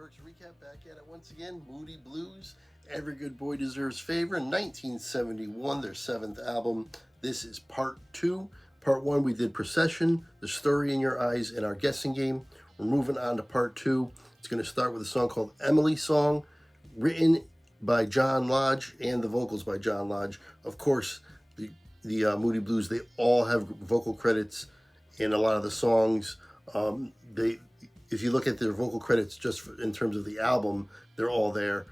Perks recap back at it once again. Moody Blues, Every Good Boy Deserves Favour, 1971, their 7th album. This is part 2. Part 1 we did Procession, The Story in Your Eyes, and our guessing game. We're moving on to part 2. It's going to start with a song called Emily Song, written by John Lodge and the vocals by John Lodge. Of course, the Moody Blues, they all have vocal credits in a lot of the songs. If you look at their vocal credits just in terms of the album, they're all there,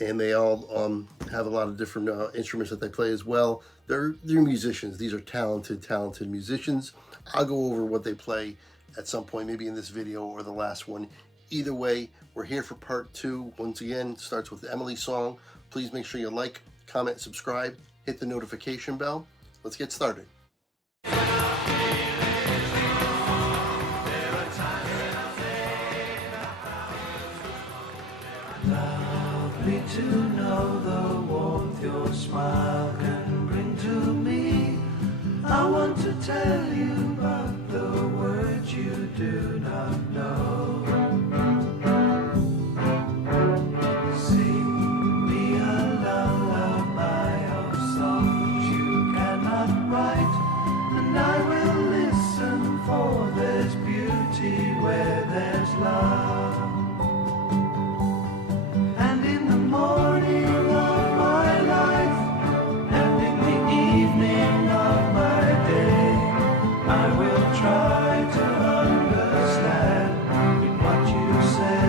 and they all have a lot of different instruments that they play as well. They're musicians. These are talented musicians. I'll go over what they play at some point, maybe in this video or the last one. Either way, we're here for part 2. Once again, it starts with the Emily Song. Please make sure you like, comment, subscribe, hit the notification bell. Let's get started. Lovely to know the warmth your smile can bring to me. I want to tell you about the words you do not know. Sing me a lullaby of songs you cannot write, and I will listen, for there's beauty where there's love. Morning of my life, and in the evening of my day, I will try to understand in what you say.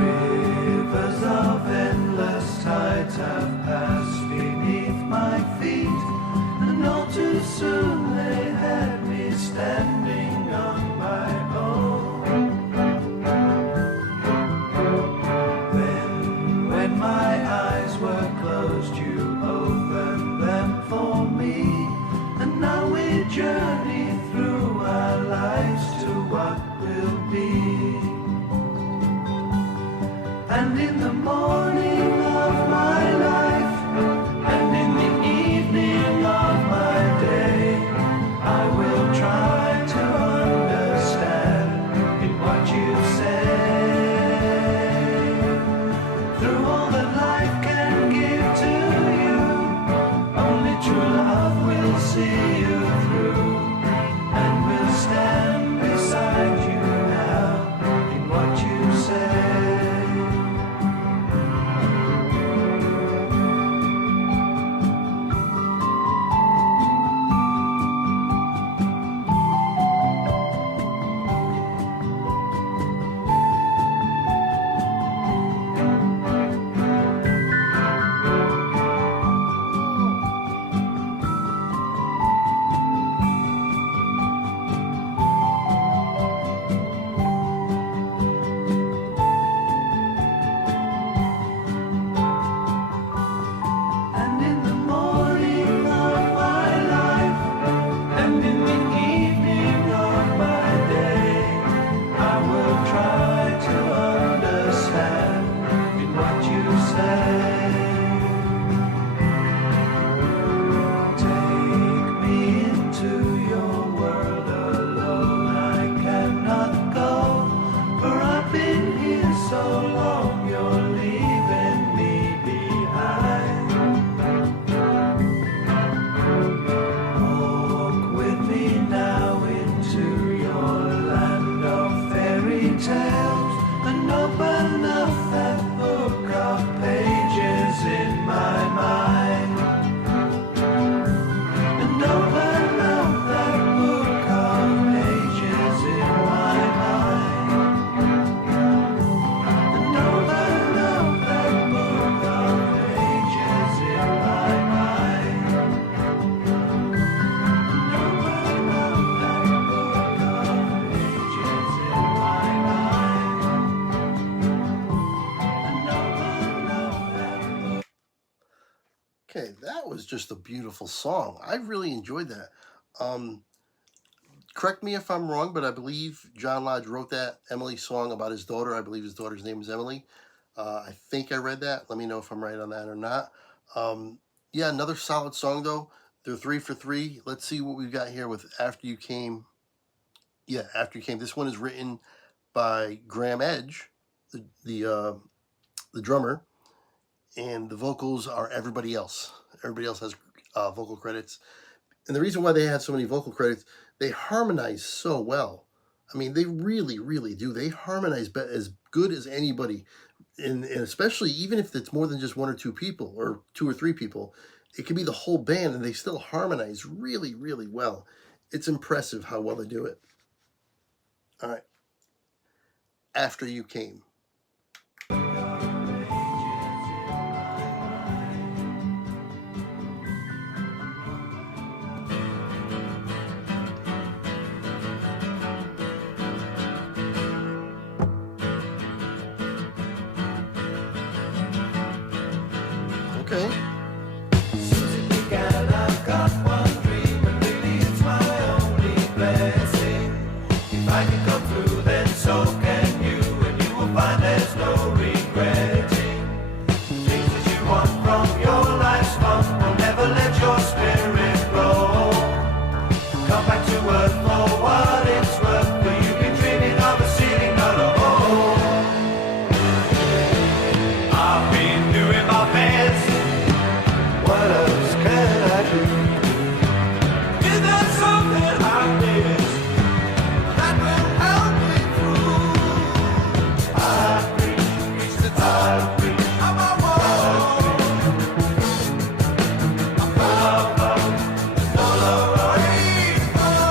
Rivers of endless tides have passed beneath my feet, and all too soon they had me standing on my own. My eyes were closed, you opened them for me, and now we journey through our lives to what will be. And in the morning of my life, and in the evening of my day, I will try to understand in what you say. See you through, and we'll stand beside you now in what you say. Okay, that was just a beautiful song. I really enjoyed that. Correct me if I'm wrong, but I believe John Lodge wrote that Emily song about his daughter. I believe his daughter's name is Emily. I think I read that. Let me know if I'm right on that or not. Yeah, another solid song, though. They're 3 for 3. Let's see what we've got here with After You Came Yeah, After You Came. This one is written by Graham Edge, the drummer, and the vocals are everybody else. Everybody else has vocal credits. And the reason why they had so many vocal credits, they harmonize so well. I mean, they really, really do. They harmonize as good as anybody. And especially even if it's more than just one or two people or two or three people, it can be the whole band and they still harmonize really, really well. It's impressive how well they do it. All right. After You Came. Okay. Since it began, I've got one dream, and really it's my only blessing. If I can come through, then so can you, and you will find there's no regretting. Things that you want from your life's fun will never let your spirit grow. Come back to earth for what it's worth, for you've been dreaming of a city, not a home. I've been doing my best. What else can I do? Is there something I missed that will help me through? I've reached the top of my wall. I'm full of rainbow.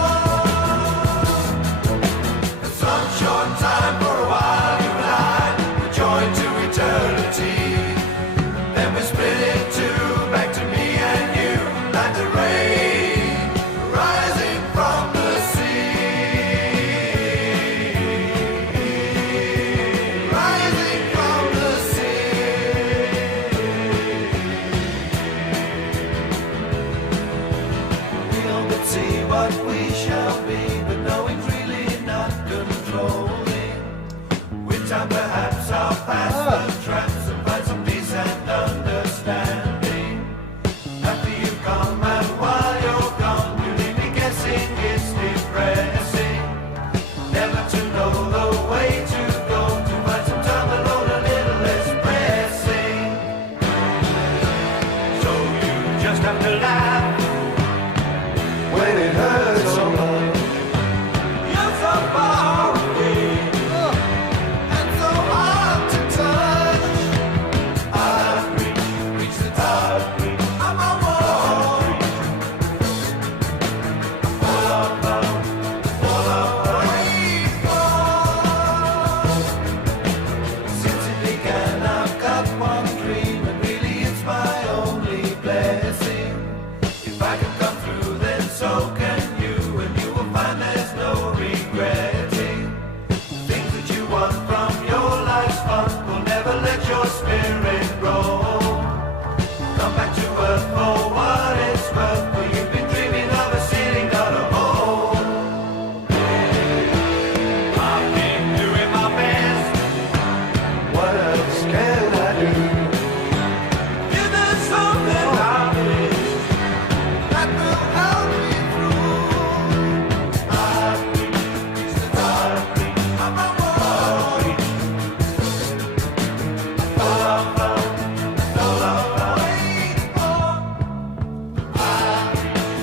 It's some short time for a while, you and I, we join to eternity. Then we split into back to me and you, like the rain rising from the sea, rising from the sea. We all but see what we shall be, but knowing's really not controlling. With time perhaps I'll pass the traps and find some peace and understanding. After you come and while you're gone, you leave me guessing it's depressing. Never to know the way to go, to find some time alone a little less pressing. So you just have to laugh when it hurts so much. You're so far away and so hard to touch. I've reached the top of my wall. Full of rainbow. Since it began, I've got one dream, and really it's my only blessing. If I can come through, then so can you, and you will find there's no regretting. Things that you want from your life's fun will never let your spirit grow. Come back to earth for what it's worth, for you've been dreaming of a city, not a home. I've been doing my best. What else can I do? Is there something I missed that will help me through? I've reached the top of my wall. Full of rainbow. I've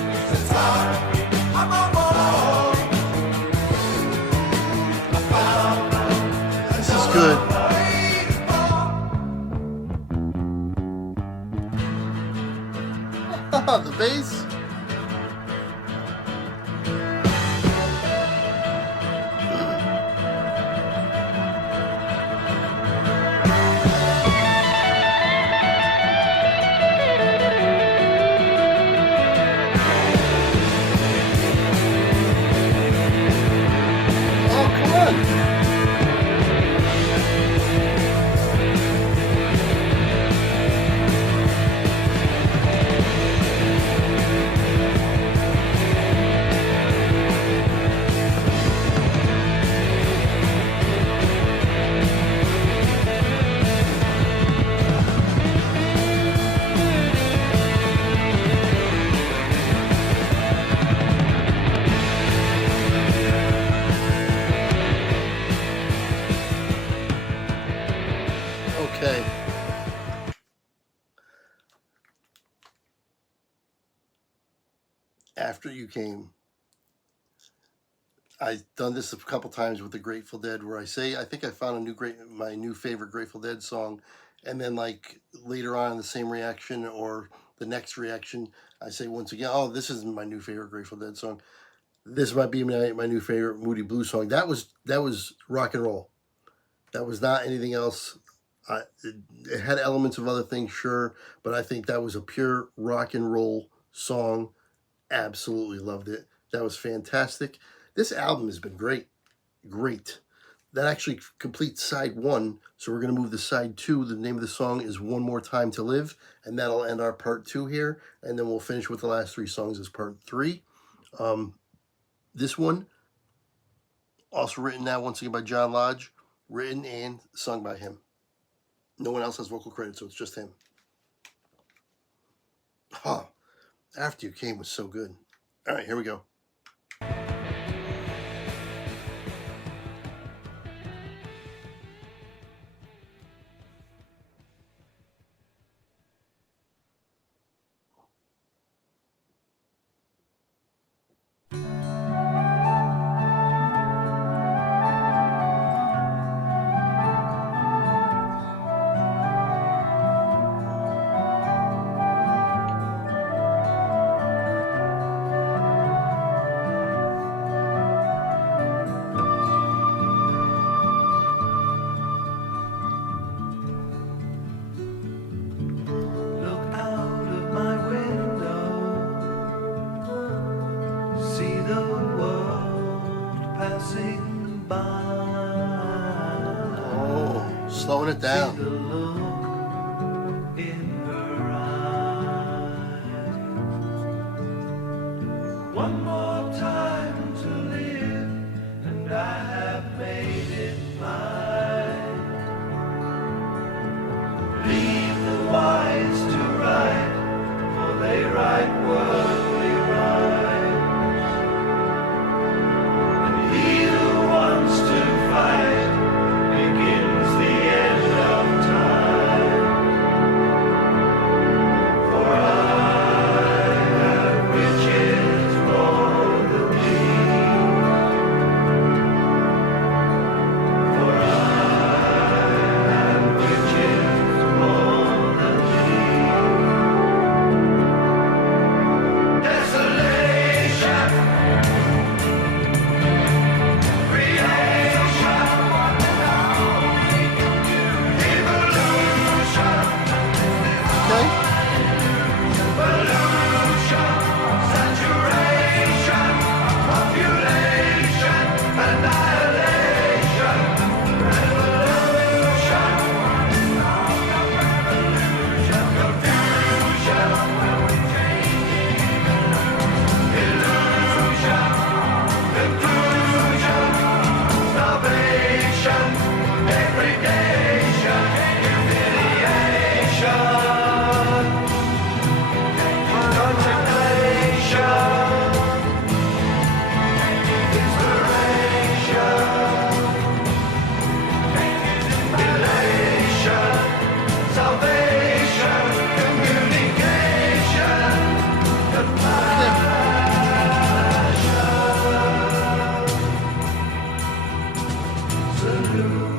reached the top of my wall. This is good. The bass. Oh, come on. After You Came. I've done this a couple times with the Grateful Dead, where I say I think I found my new favorite Grateful Dead song, and then like later on the same reaction or the next reaction, I say once again, oh, this isn't my new favorite Grateful Dead song. This might be my new favorite Moody Blues song. That was rock and roll. That was not anything else. It had elements of other things, sure, but I think that was a pure rock and roll song. Absolutely loved it. That was fantastic. This album has been great. Great. That actually completes side one. So we're going to move to side two. The name of the song is One More Time to Live. And that'll end our part two here. And then we'll finish with the last three songs as part three. This one, also written now once again by John Lodge, written and sung by him. No one else has vocal credit, so it's just him. Huh. After You Came was so good. All right, here we go. Slowing it down. See the look in her eyes. One more time to live, and I have made it mine. Leave the wise to write, for they write worldly rhymes. And he who wants to fight begins the end of time. For I have riches more than these. For I have riches more than these. Desolation, creation, evolution, Okay. pollution, saturation, population, annihilation, revolution, confusion, illusion, conclusion, salvation, degradation, humiliation, contemplation, inspiration, elation, salvation, communication, compassion, solution.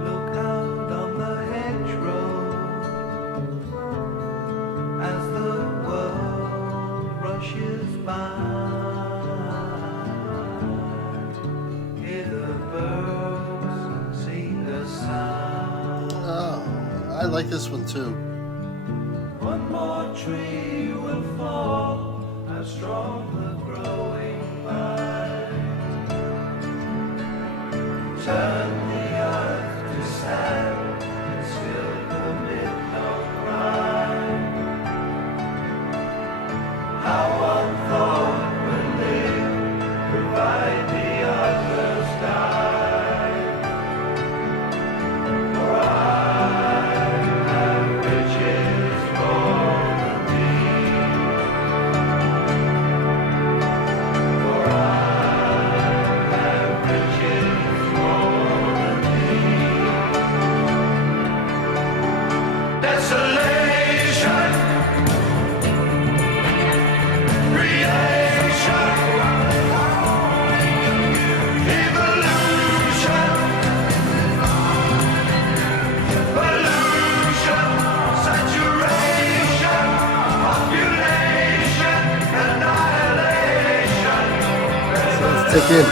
Look out on the hedgerow as the world rushes by. Hear the birds sing a sound. Oh, I like this one too. One more tree will fall, how strong the growing vine. Turn the earth to sand and still the midnight rhyme. How one thought would live to take in.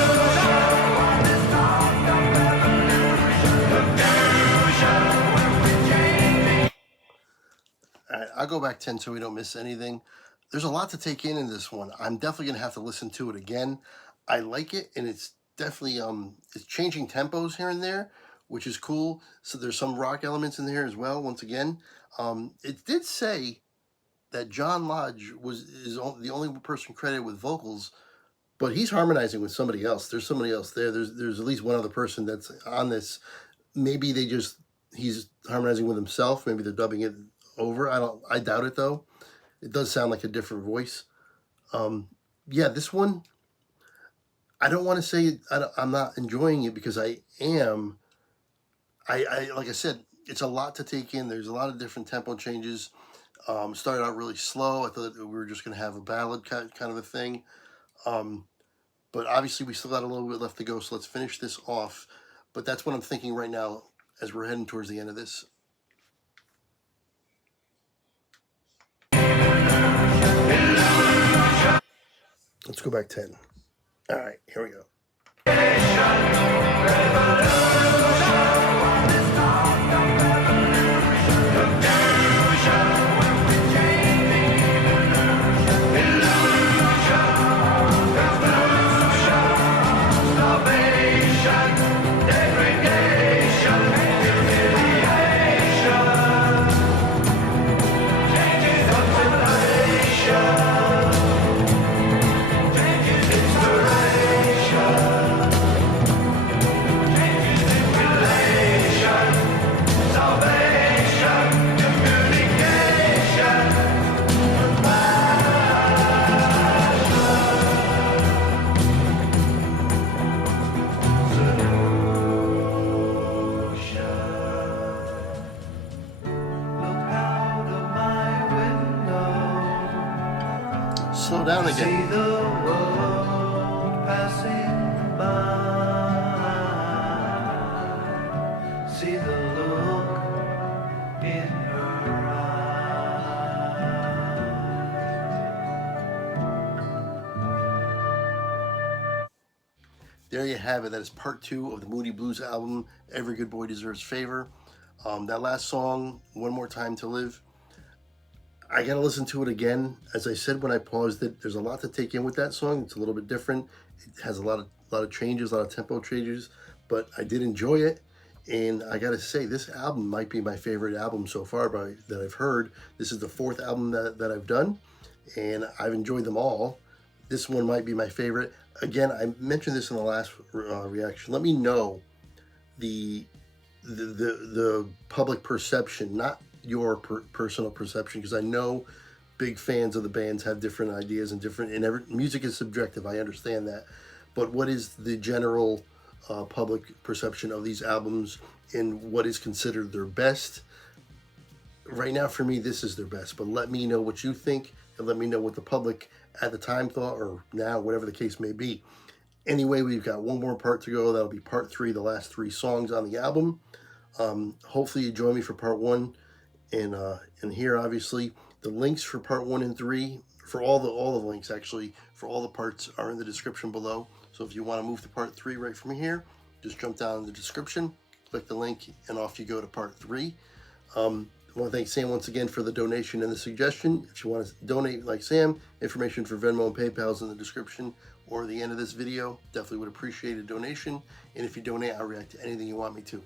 All right, I'll go back 10 so we don't miss anything. There's a lot to take in this one. I'm definitely gonna have to listen to it again. I like it, and it's definitely it's changing tempos here and there, which is cool. So there's some rock elements in there as well. Once again, it did say that John Lodge is the only person credited with vocals, but he's harmonizing with somebody else. There's somebody else there. There's at least one other person that's on this. Maybe he's harmonizing with himself. Maybe they're dubbing it over. I doubt it though. It does sound like a different voice. Yeah, this one, I don't want to say I'm not enjoying it, because I am. I like I said, it's a lot to take in. There's a lot of different tempo changes. Started out really slow. I thought we were just going to have a ballad kind of a thing. But obviously we still got a little bit left to go, so let's finish this off. But that's what I'm thinking right now as we're heading towards the end of this. Let's go back 10. All right, here we go. Slow down again. See the world passing by. See the look in her eyes. There you have it. That is part 2 of the Moody Blues album, Every Good Boy Deserves Favour. That last song, One More Time to Live, I gotta listen to it again. As I said when I paused it, there's a lot to take in with that song. It's a little bit different. It has a lot of changes, a lot of tempo changes, but I did enjoy it. And I gotta say, this album might be my favorite album so far that I've heard. This is the 4th album that I've done, and I've enjoyed them all. This one might be my favorite. Again, I mentioned this in the last reaction. Let me know the public perception, not your personal perception, because I know big fans of the bands have different ideas and music is subjective. I understand that, but what is the general public perception of these albums and what is considered their best? Right now, for me, this is their best. But let me know what you think, and let me know what the public at the time thought, or now, whatever the case may be. Anyway, we've got one more part to go. That'll be part 3, the last 3 songs on the album. Hopefully you join me for part 1. And here, obviously, the links for part 1 and 3, for all the links actually, for all the parts are in the description below. So if you want to move to part 3 right from here, just jump down in the description, click the link, and off you go to part 3. I want to thank Sam once again for the donation and the suggestion. If you want to donate like Sam, information for Venmo and PayPal is in the description or the end of this video. Definitely would appreciate a donation. And if you donate, I'll react to anything you want me to.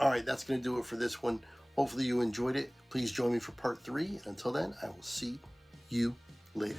All right, that's going to do it for this one. Hopefully you enjoyed it. Please join me for part 3. And until then, I will see you later.